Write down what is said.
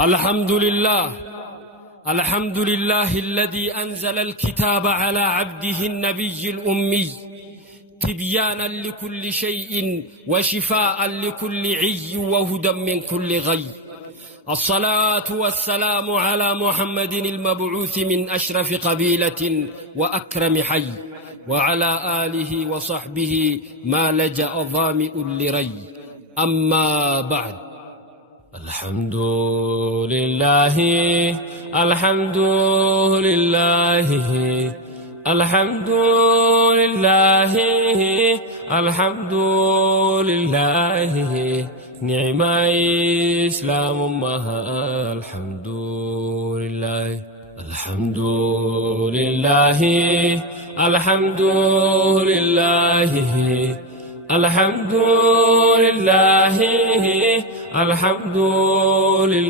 الحمد لله. الحمد لله الذي أنزل الكتاب على عبده النبي الأمي تبيانا لكل شيء وشفاء لكل عي وهدى من كل غي. الصلاة والسلام على محمد المبعوث من أشرف قبيلة وأكرم حي، وعلى آله وصحبه ما لجأ ظامئ لري. أما بعد، الحمد لله الحمد لله الحمد لله الحمد لله نعم إسلام مها الحمد لله الحمد لله الحمد لله الحمد لله الحمد لله.